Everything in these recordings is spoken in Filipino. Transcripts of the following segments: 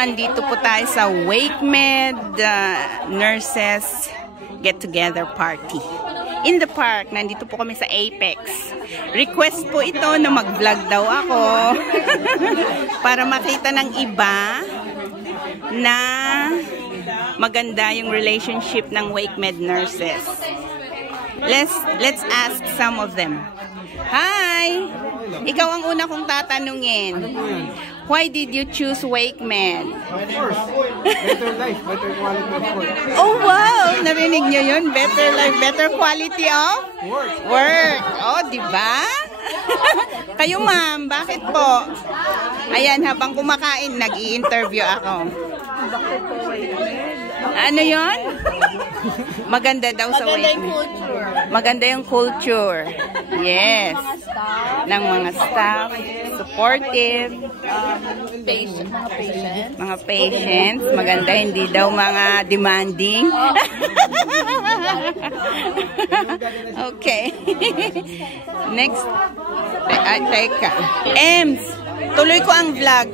andito po tayo sa WakeMed Nurses Get-Together Party. In the park, nandito po kami sa Apex. Request po ito na mag-vlog daw ako para makita ng iba na maganda yung relationship ng WakeMed nurses. Let's ask some of them. Hi! Ikaw ang una kong tatanungin. Why did you choose WakeMed? Of course. Better life, better quality of work. Oh wow! Narinig nyo yun? Better life, better quality of work. Oh, di ba? Kayo ma'am, bakit po? Ayan, habang kumakain, nag-i-interview ako. Ano yon? Maganda daw sa WakeMed. Maganda yung culture. Yes. Ng mga staff. Supportive. Mga patients. Maganda, hindi daw mga demanding. Okay. Next. Teka. Ems, tuloy ko ang vlog.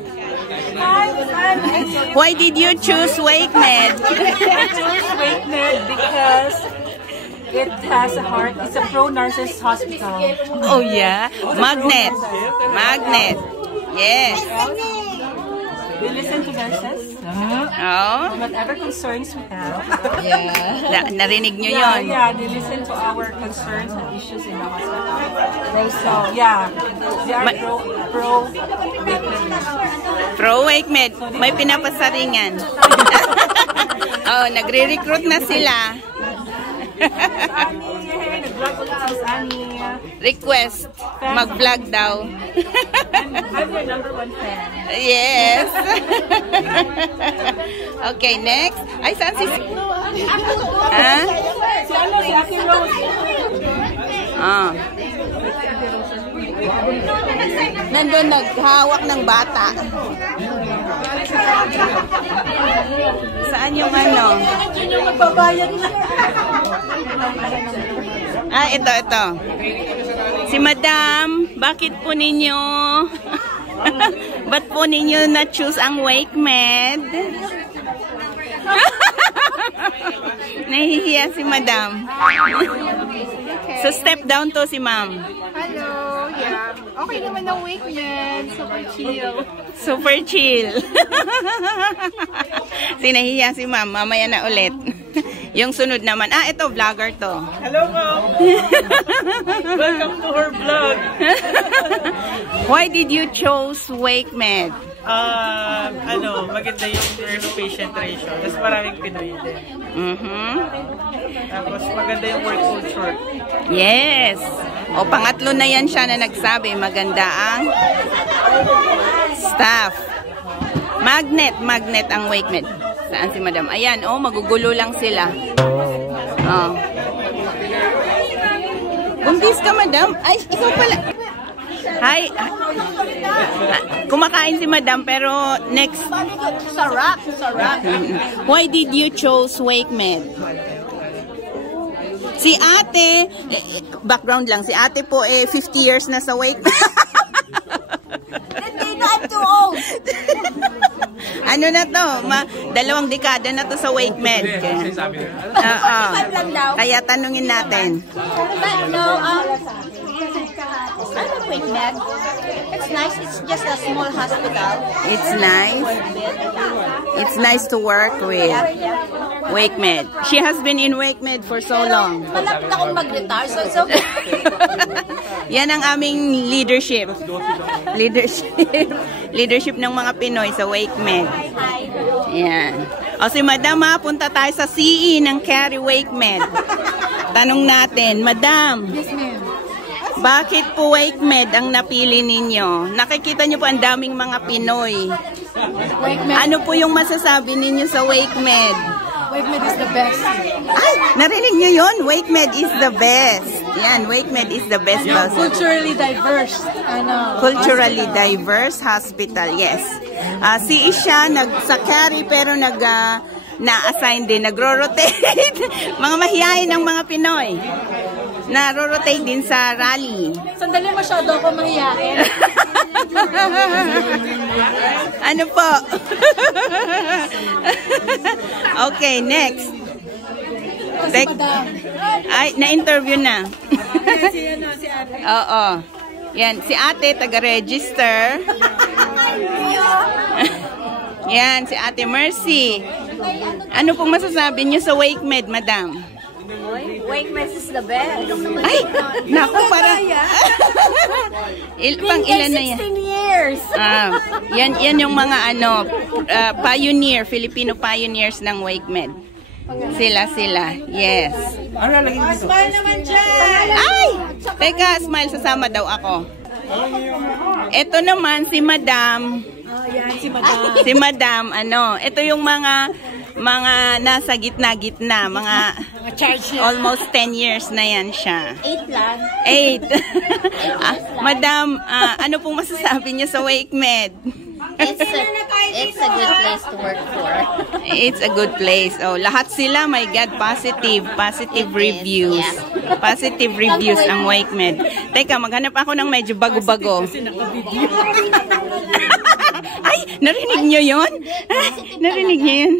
Why did you choose WakeMed? I chose WakeMed because it has a heart. It's a pro-nurses hospital. Oh yeah, magnet. Yes. We listen to nurses. Oh. Whatever concerns we have. Yeah. Narinig nyo yun. Yeah, they listen to our concerns and issues in the hospital. So, yeah, they are pro-WakeMed. Pro-WakeMed. May pinapasaringan. Oh, nagre-recruit na sila. Request. Mag-vlog daw. I'm your #1 fan. Yes. Okay, next. Ay, saan si... Ha? Si Ate Rose. Ah. Nandun naghawak ng bata. Saan yung ano? Yung magbabayad na. Ah, ito. Si Madam, bakit po ninyo ba't po ninyo na-choose ang WakeMed? Nahihiya si Madam. So step down to si Ma'am. Hello, yeah. Okay naman ang WakeMed. Super chill. Super chill. Sinahiya si Ma'am. Mamaya na ulit. Yung sunod naman. Ah, ito, vlogger to. Hello, Ma'am. Welcome to her vlog. Why did you choose WakeMed? Maganda yung nurse-patient ratio. Tapos maraming Pinoy din. Tapos maganda yung work culture. Yes. O, pangatlo na yan siya na nagsabi. Maganda ang staff. Magnet ang WakeMed. Saan si Madam? Ayan, oh, magugulo lang sila. Oh. Bumpis ka, Madam. Ay, ikaw pala. Hi. Kumakain si Madam, pero next. Sarap. Why did you choose WakeMed? Si ate, background lang, si ate po 50 years na sa WakeMed. I'm too old. Ano na to? 2 dekada na to sa WakeMed. Kaya tanungin natin. No, I love WakeMed. It's nice. It's just a small hospital. It's nice. It's nice to work with WakeMed. She has been in WakeMed for so long. Malapit akong mag-retire, so it's okay. Yan ang aming leadership. Leadership ng mga Pinoy sa WakeMed. Yan. O si Madam, punta tayo sa CE ng Carry WakeMed. Tanong natin, Madam. Yes, ma'am. Bakit po WakeMed ang napili ninyo? Nakikita nyo po ang daming mga Pinoy. WakeMed. Ano po yung masasabi ninyo sa WakeMed? WakeMed is the best. Ay, narinig nyo yun? WakeMed is the best. Yan, WakeMed is the best. Culturally diverse. Culturally diverse hospital, yes. Si Isha, sa Carry, pero na-assign din, nagro-rotate. Mga mahihayin ng mga Pinoy. Naro-rotate din sa rally. Sandali, masyado ako mahihain. Ano po? Okay, next. Ay, na-interview na. Oo. Yan, si ate, taga-register. Yan, si ate Mercy. Ano pong masasabi niyo sa WakeMed, madam? WakeMed is the best. Ay, naku, para. Pang ilan na yan? 16 years. Yan yung mga pioneer, Filipino pioneers ng WakeMed. Sila. Yes. Smile naman dyan! Ay! Teka, smile, sasama daw ako. Ito naman, si Madam. Yan, si Madam. Si Madam, ito yung mga nasa gitna-gitna, mga almost 10 years na yan siya. 8 lang. 8. Madam, ano pong masasabi niyo sa WakeMed? It's a good place to work for. It's a good place. Oh, lahat sila, my God, positive reviews. Yeah. Positive reviews ang WakeMed. Teka, maghanap ako ng medyo bago-bago. Ay, narinig nyo yun? Narinig nyo yun?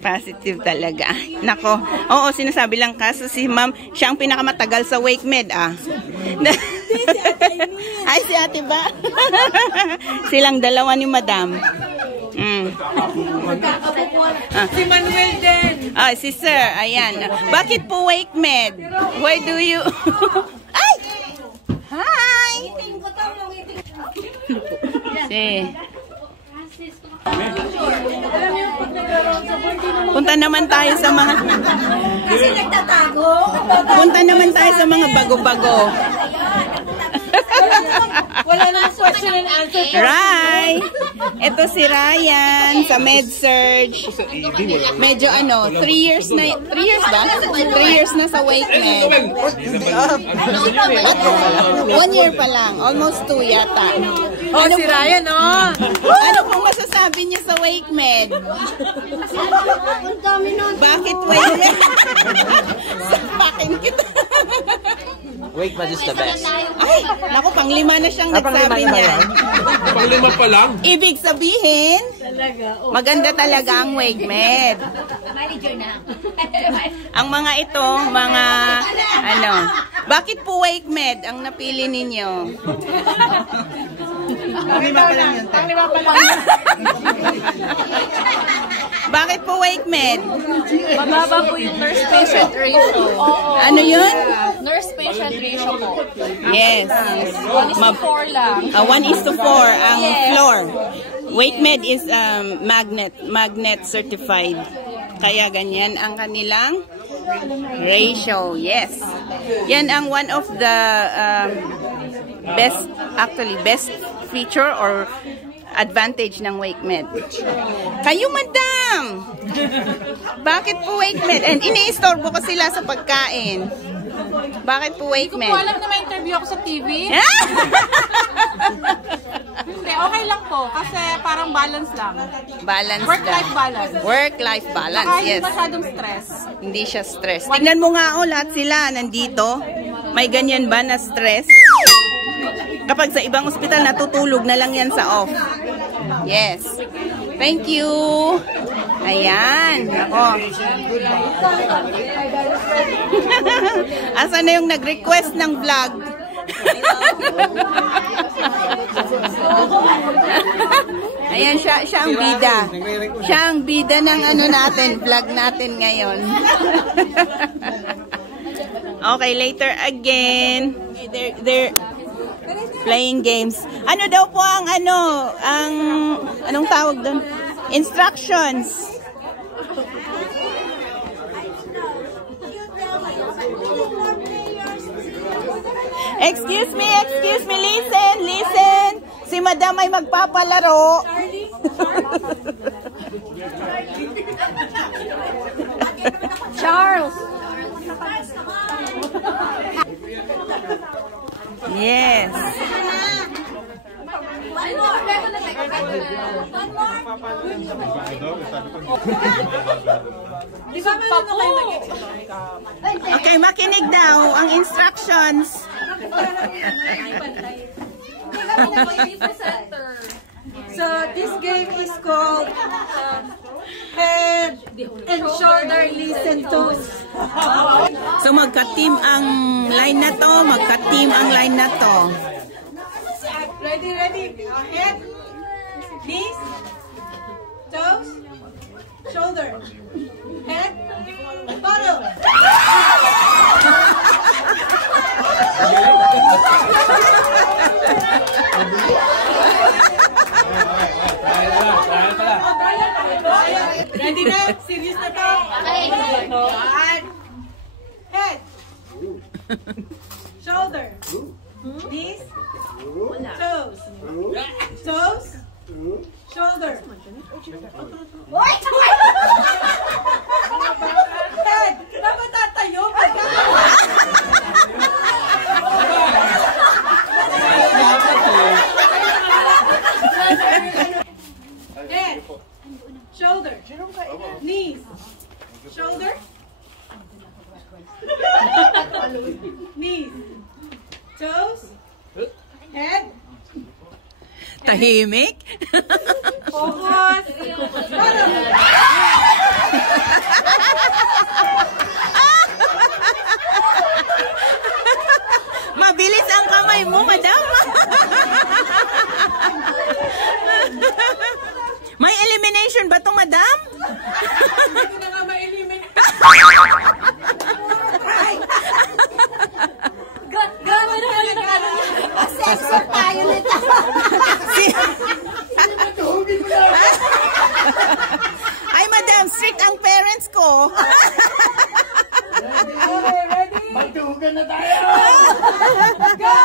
Positive talaga. Nako. Oo, sinasabi lang kaso si ma'am, siya ang pinakamatagal sa WakeMed, Ay, si ate ba? Silang dalawa ni madam. Si Manuel din. Si sir, ayan. Bakit po WakeMed? Why do you... Ay! Hi! Punta naman tayo sa mga... Kasi nagtatago. Punta naman tayo sa mga bago-bago. Wala nang question and answer. Rai! Ito si Ryan sa MedSurge. Medyo 3 years na. 3 years ba? 3 years na sa WakeMed. 1 year pa lang. Almost 2 yata. Si Ryan, Ano pong masasabi niyo sa WakeMed? Bakit WakeMed? Sapakin kita. WakeMed is the best. Ay, naku, pang-5 na siyang nagsabi niyan. Pang-5 pa lang? Ibig sabihin, maganda talaga ang WakeMed. Ang mga ito, bakit po WakeMed ang napili ninyo? Pang-5 pa lang. Bakit po WakeMed? Mababa po yung nurse-patient ratio. Ano yun? Nurse-patient ratio po. Yes. 1:4 lang. 1:4 ang floor. WakeMed is magnet certified. Kaya ganyan ang kanilang ratio. Yes. Yan ang one of the best feature or advantage ng WakeMed. Kayo, madam! Bakit po WakeMed? And ini-istorbo ko sila sa pagkain. Bakit po WakeMed? Hindi ko alam na may interview ako sa TV. Hindi, okay lang po. Kasi parang balance lang. Balance Work-life balance. Work-life balance, Saka yes. hindi masyadong stress. Hindi siya stress. Tingnan mo nga, lahat sila nandito. May ganyan ba na stress? Kapag sa ibang ospital, natutulog na lang yan sa off. Yes. Thank you. Ayan. Ako. Asa na yung nag-request ng vlog? Ayan, siya ang bida. Siya ang bida ng natin, vlog natin ngayon. Okay, later again. They're playing games. Ano daw po ang anong tawag doon? Instructions. Excuse me, listen. Si madam ay magpapalaro. Charles. Yes. Di ba meron na kayo Okay, makinig daw ang instructions. So this game is called Head and Shoulder Listen Toes. So magka-team ang line na to, magka-team ang line na to. Ready, ready. Head, knees, toes, shoulder, head, bottom. Ready na? Serious na to? Head, shoulder, knees, toes, toes, shoulder. Head, dapat tatayo pa ka. Head, shoulder, knees, shoulder, knees, toes, head, Tahimik. focus, bottom. Mabilis ang kamay mo, madam. May elimination ba to, madam? Hindi na nga ma-eliminate. Grabe naman yung ano. Sexo tayo nito. Ay, madam, strict ang parents ko. Ready? Magtuhugan na tayo! Go!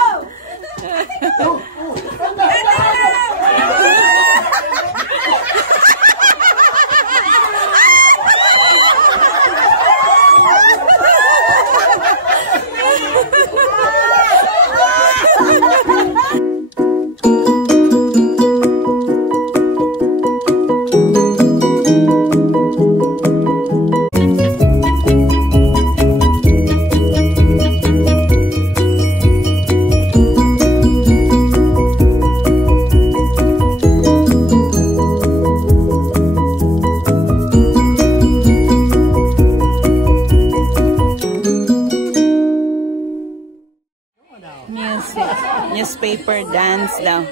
Newspaper dance daw.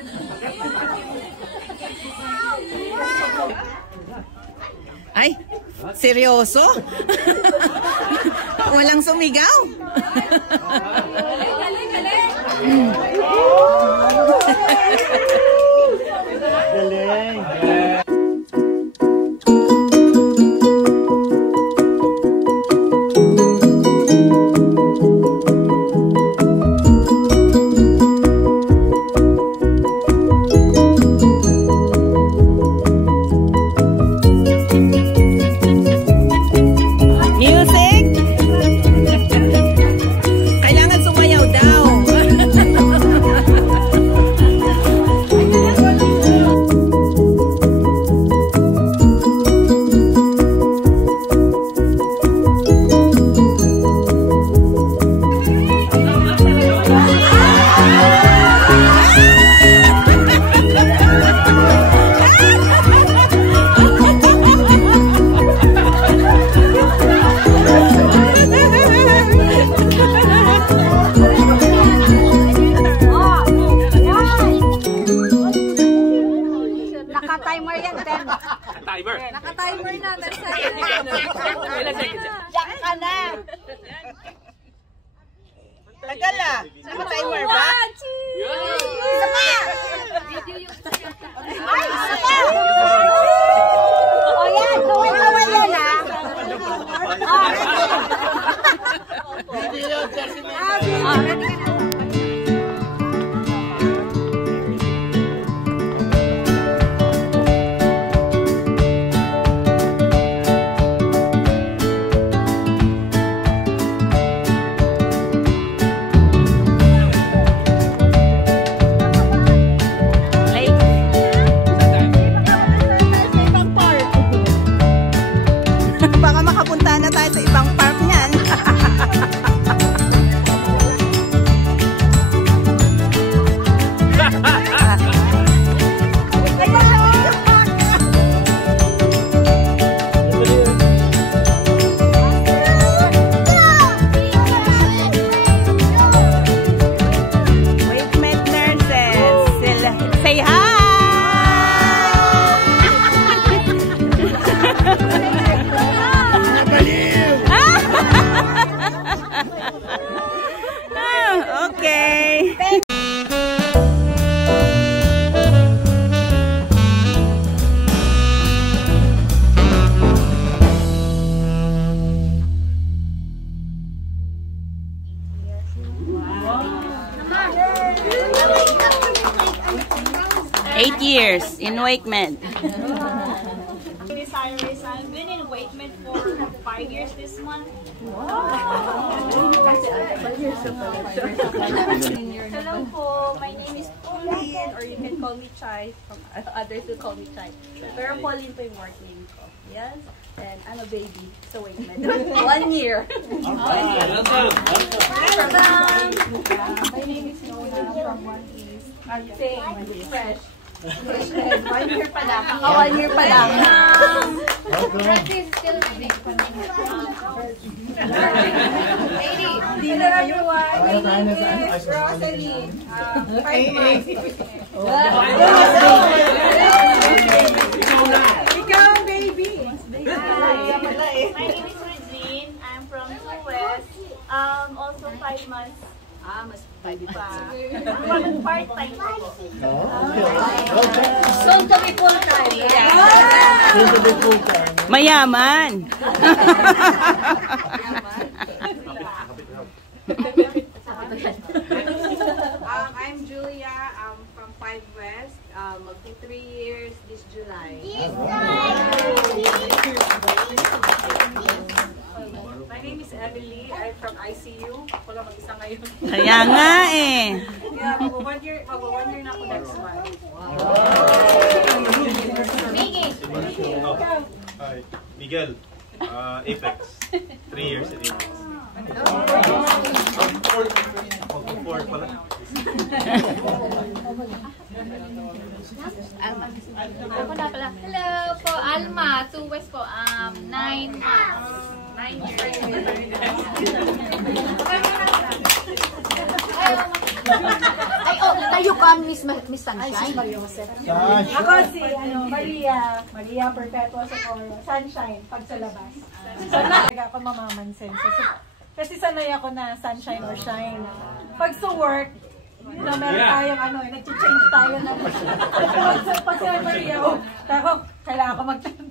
Ay, seryoso? Walang sumigaw? Music? Kailangan sumayaw daw. Naka-timer yan, Ben. Naka-timer na. Diyan ka na. Tagal ah. Sama timer ba? Isa pa! Ay, isa pa! O yan, kaway-kaway yan ha. Ready ka na. 8 years in WakeMed. Miss Iris, I've been in WakeMed for 5 years this month. Hello po, my name is Pauline, or you can call me Chai. Others will call me Chai. Pero Pauline po yung work name ko. Yes, and I'm a baby, so WakeMed. 1 year. My name is Nona from One East. I'm saying fresh. 1 year pa lang. 1 year pa lang. Dinner everyone. My name is Rosalie. 5 months. Ikaw, baby. My name is Regine. I'm from West. Also 5 months. Mas pwede pa. Part-time pa po. Soon to be full-time. Soon to be full-time. Mayaman. I'm Julia. I'm from 5 West. Magti 3 years this July. My name is Emily. I'm from ICU. Ako lang mag-isa ngayon. Kaya nga eh. Yeah, mag-1 year na ako next month. Hi, Miguel. Apex. 3 years in Apex. 4 pala. Ako na pala. Hello po, Alma. 2 West po. 9 months. 9 years. Ay, oh, tayo ka, Miss Sunshine. Ako si Maria Perpetua Socorro. Sunshine, pag sa labas. Sana ako mamamansin. Kasi sanay ako na sunshine or shine. Pag sa work, na meron tayong nag-change tayo na. Pag sa Maria, kailangan ko magtanda.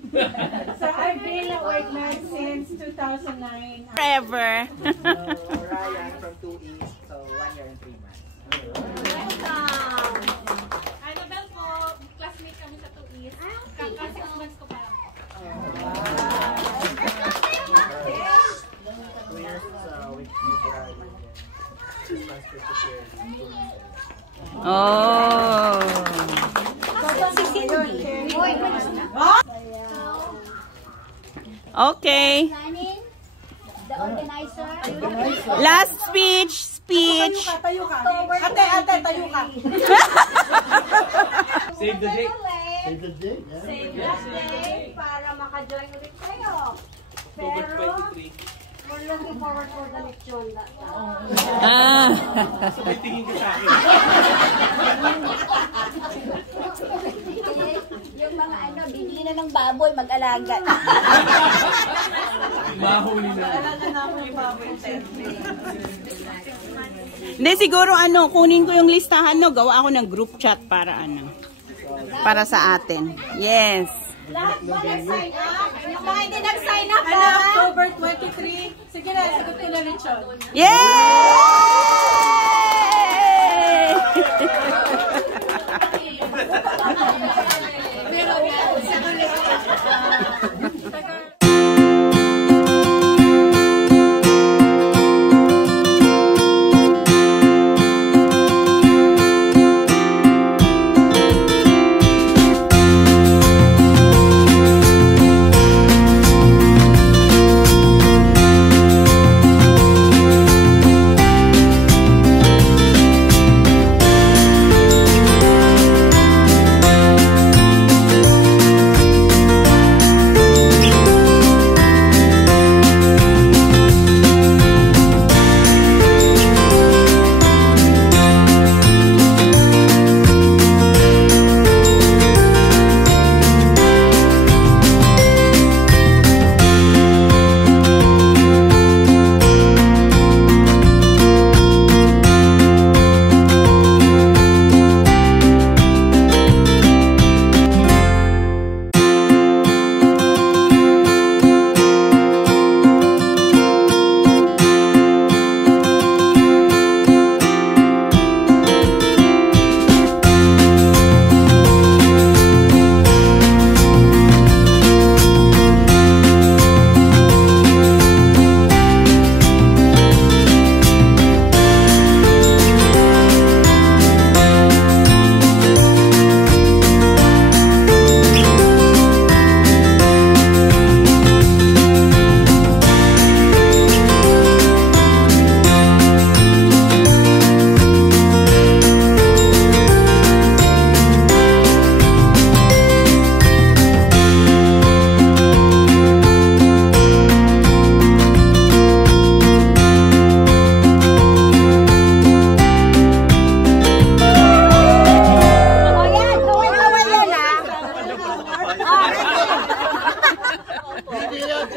So I've been at WakeMed since 2009. Forever. Ryan from 2 East, so 1 year and 3 months. Annabelle po, classmate kami sa 2 East. Kaka 6 months ko pa lang. 2 years with me for Ryan. 6 months for Shakir. Oh. Okay. The organizer. Last speech. Tayo ka. Ate, tayo ka. Save the date. Save the date, yeah. Save that day para maka-join ulit kayo. Pero, we're looking forward for the leksyon. Sabay tingin ka sa akin. Yung mga bigli na ng baboy, mag-alaga. Mahuli na. Hindi, siguro kunin ko yung listahan, gawa ako ng group chat para para sa atin. Yes. Lahat ba nag-sign up? Yung mga hindi nag-sign up ba? October 23. Sige na, sagot ko na lechon. Yay!